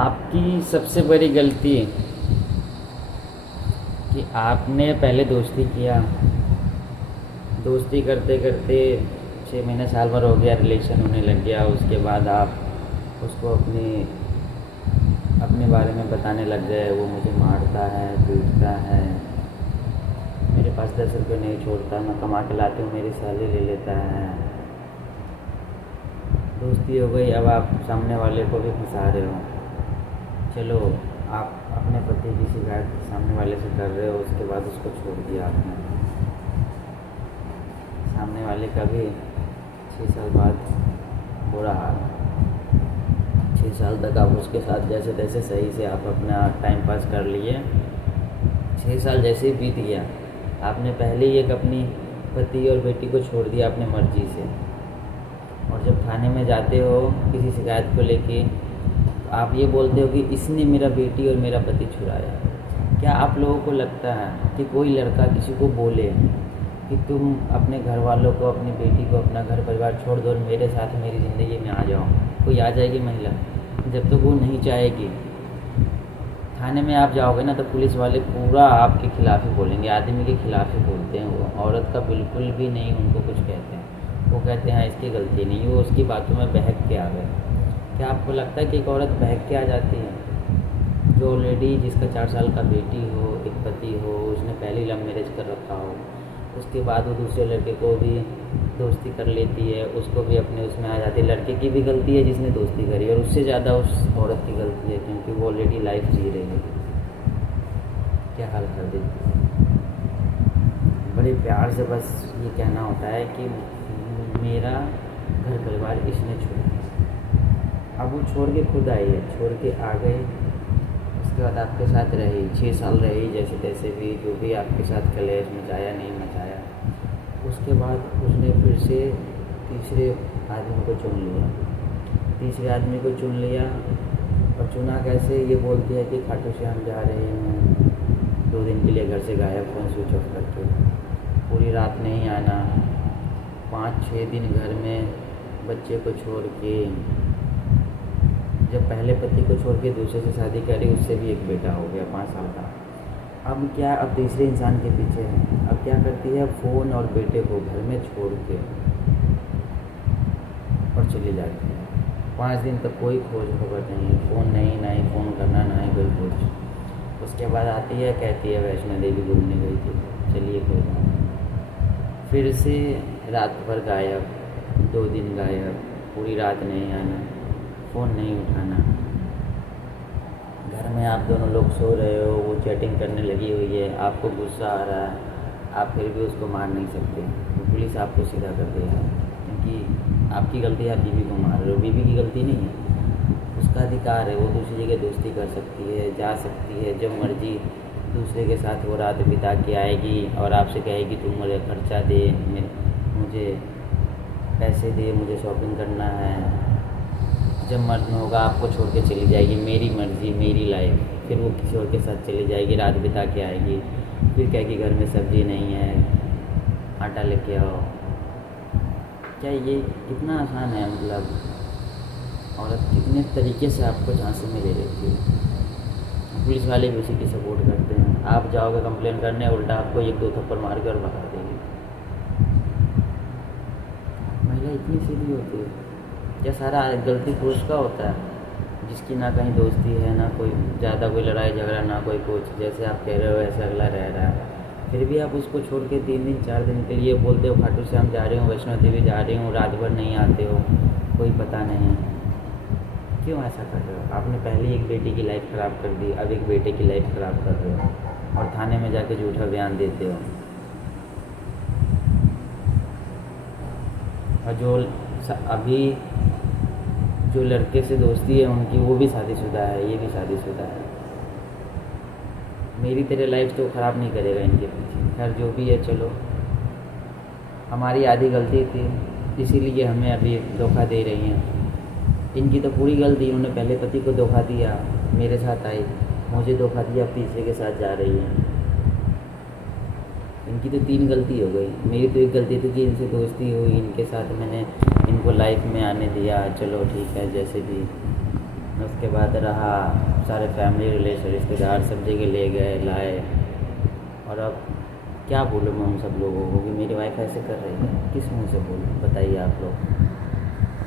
आपकी सबसे बड़ी गलती कि आपने पहले दोस्ती किया, दोस्ती करते करते 6 महीने साल भर हो गया, रिलेशन होने लग गया। उसके बाद आप उसको अपने बारे में बताने लग गए, वो मुझे मारता है, पीटता है, मेरे पास 10 रुपये नहीं छोड़ता, मैं कमा के लाती हूँ, मेरी सैलरी ले लेता है। दोस्ती हो गई, अब आप सामने वाले को भी फंसा रहे हो। चलो, आप अपने पति की शिकायत सामने वाले से कर रहे हो, उसके बाद उसको छोड़ दिया आपने। सामने वाले का भी 6 साल बाद बुरा हाल। 6 साल तक आप उसके साथ जैसे तैसे सही से आप अपना टाइम पास कर लिए। 6 साल जैसे ही बीत गया, आपने पहले ही एक अपनी पति और बेटी को छोड़ दिया अपनी मर्जी से। और जब थाने में जाते हो किसी शिकायत को लेके, तो आप ये बोलते हो कि इसने मेरा बेटी और मेरा पति छुड़ाया। क्या आप लोगों को लगता है कि कोई लड़का किसी को बोले कि तुम अपने घर वालों को, अपनी बेटी को, अपना घर परिवार छोड़ दो और मेरे साथ मेरी ज़िंदगी में आ जाओ? कोई आ जाएगी महिला? जब तक वो नहीं चाहेगी। थाने में आप जाओगे ना तो पुलिस वाले पूरा आपके खिलाफ़ ही बोलेंगे, आदमी के खिलाफ़ ही बोलते हैं। वो औरत का बिल्कुल भी नहीं उनको कुछ कहते हैं। वो कहते हैं इसकी गलती नहीं, वो उसकी बातों में बहक के आ गए। क्या आपको लगता है कि एक औरत बहक के आ जाती है? जो ऑलरेडी जिसका 4 साल का बेटी हो, एक पति हो, उसने पहले लव मैरिज कर रखा हो, उसके बाद वो दूसरे लड़के को भी दोस्ती कर लेती है, उसको भी अपने उसमें आ जाती है। लड़के की भी गलती है जिसने दोस्ती करी, और उससे ज़्यादा उस औरत की गलती है क्योंकि वो ऑलरेडी लाइफ जी रही है। क्या हाल कर देती है। बड़े प्यार से बस ये कहना होता है कि मेरा घर परिवार इसने छोड़ दिया। अब वो छोड़ के खुद आई है, छोड़ के आ गए। उसके बाद आपके साथ रही, 6 साल रही, जैसे तैसे भी, जो भी आपके साथ कलेश मचाया नहीं मचाया। उसके बाद उसने फिर से तीसरे आदमी को चुन लिया। तीसरे आदमी को चुन लिया, और चुना कैसे? ये बोलती है कि खाटू श्याम जा रहे हैं, 2 दिन के लिए घर से गायब, फ़ोन स्विच ऑफ करके, पूरी रात नहीं आना, 5-6 दिन घर में बच्चे को छोड़ के। जब पहले पति को छोड़ के दूसरे से शादी करी, उससे भी एक बेटा हो गया 5 साल का। अब क्या, अब तीसरे इंसान के पीछे है। अब क्या करती है? फ़ोन और बेटे को घर में छोड़ के और चली जाती है। 5 दिन तक कोई खोज खबर नहीं, फ़ोन नहीं, ना ही फ़ोन करना, ना ही कोई कुछ। उसके बाद आती है, कहती है वैष्णो देवी घूमने गई थी, चलिए कोई बात नहीं। फिर से रात भर गायब, 2 दिन गायब, पूरी रात नहीं आना, फ़ोन नहीं उठाना। घर में आप दोनों लोग सो रहे हो, वो चैटिंग करने लगी हुई है, आपको गुस्सा आ रहा है, आप फिर भी उसको मार नहीं सकते, तो पुलिस आपको सीधा कर देगा क्योंकि आपकी गलती है, आप बीवी को मार रहे हो। बीवी की गलती नहीं है, उसका अधिकार है, वो दूसरी जगह दोस्ती कर सकती है, जा सकती है, जब मर्जी दूसरे के साथ वो रात बिता के आएगी और आपसे कहेगी तुम मुझे खर्चा दे, मुझे पैसे दे, मुझे शॉपिंग करना है। जब मर्द होगा आपको छोड़ के चली जाएगी, मेरी मर्ज़ी मेरी लाइफ। फिर वो किसी और के साथ चली जाएगी, रात बिता के आएगी, फिर कहेगी घर में सब्ज़ी नहीं है, आटा लेके आओ। क्या ये कितना आसान है? मतलब औरत कितने तरीके से आपको झांसे में ले लेती है। पुलिस वाले भी उसी की सपोर्ट करते हैं। आप जाओगे कंप्लेन करने, उल्टा आपको 1-2 थप्पड़ मार कर भगा देगी। महिला इतनी सीधी होती है। क्या सारा गलती पुरुष का होता है जिसकी ना कहीं दोस्ती है, ना कोई ज़्यादा कोई लड़ाई झगड़ा, ना कोई कुछ। जैसे आप कह रहे हो ऐसे अगला रह रहा है, फिर भी आप उसको छोड़ के 3 दिन 4 दिन के लिए बोलते हो खाटू श्याम जा रही हूँ, वैष्णो देवी जा रही हूँ, रात भर नहीं आते हो, कोई पता नहीं। क्यों ऐसा कर रहे हो? आपने पहले एक बेटी की लाइफ ख़राब कर दी, अब एक बेटे की लाइफ ख़राब कर रहे हो और थाने में जाके झूठा बयान देते हो। और जो अभी जो लड़के से दोस्ती है उनकी, वो भी शादीशुदा है, ये भी शादीशुदा है। मेरी तेरे लाइफ तो ख़राब नहीं करेगा इनके पीछे। खैर जो भी है, चलो, हमारी आधी गलती थी, इसीलिए हमें अभी धोखा दे रही हैं। इनकी तो पूरी गलती, इन्होंने पहले पति को धोखा दिया, मेरे साथ आई, मुझे धोखा दिया, तीसरे के साथ जा रही हैं। इनकी तो 3 गलती हो गई। मेरी तो एक गलती थी कि इनसे दोस्ती हुई, इनके साथ मैंने इनको लाइफ में आने दिया, चलो ठीक है, जैसे भी उसके बाद रहा सारे फैमिली रिलेशन रिश्तेदार सब जगह ले गए लाए। और अब क्या बोलूँ मैं उन सब लोगों को कि मेरी वाइफ ऐसे कर रही है, किस मुँह से बोलूँ बताइए आप लोग।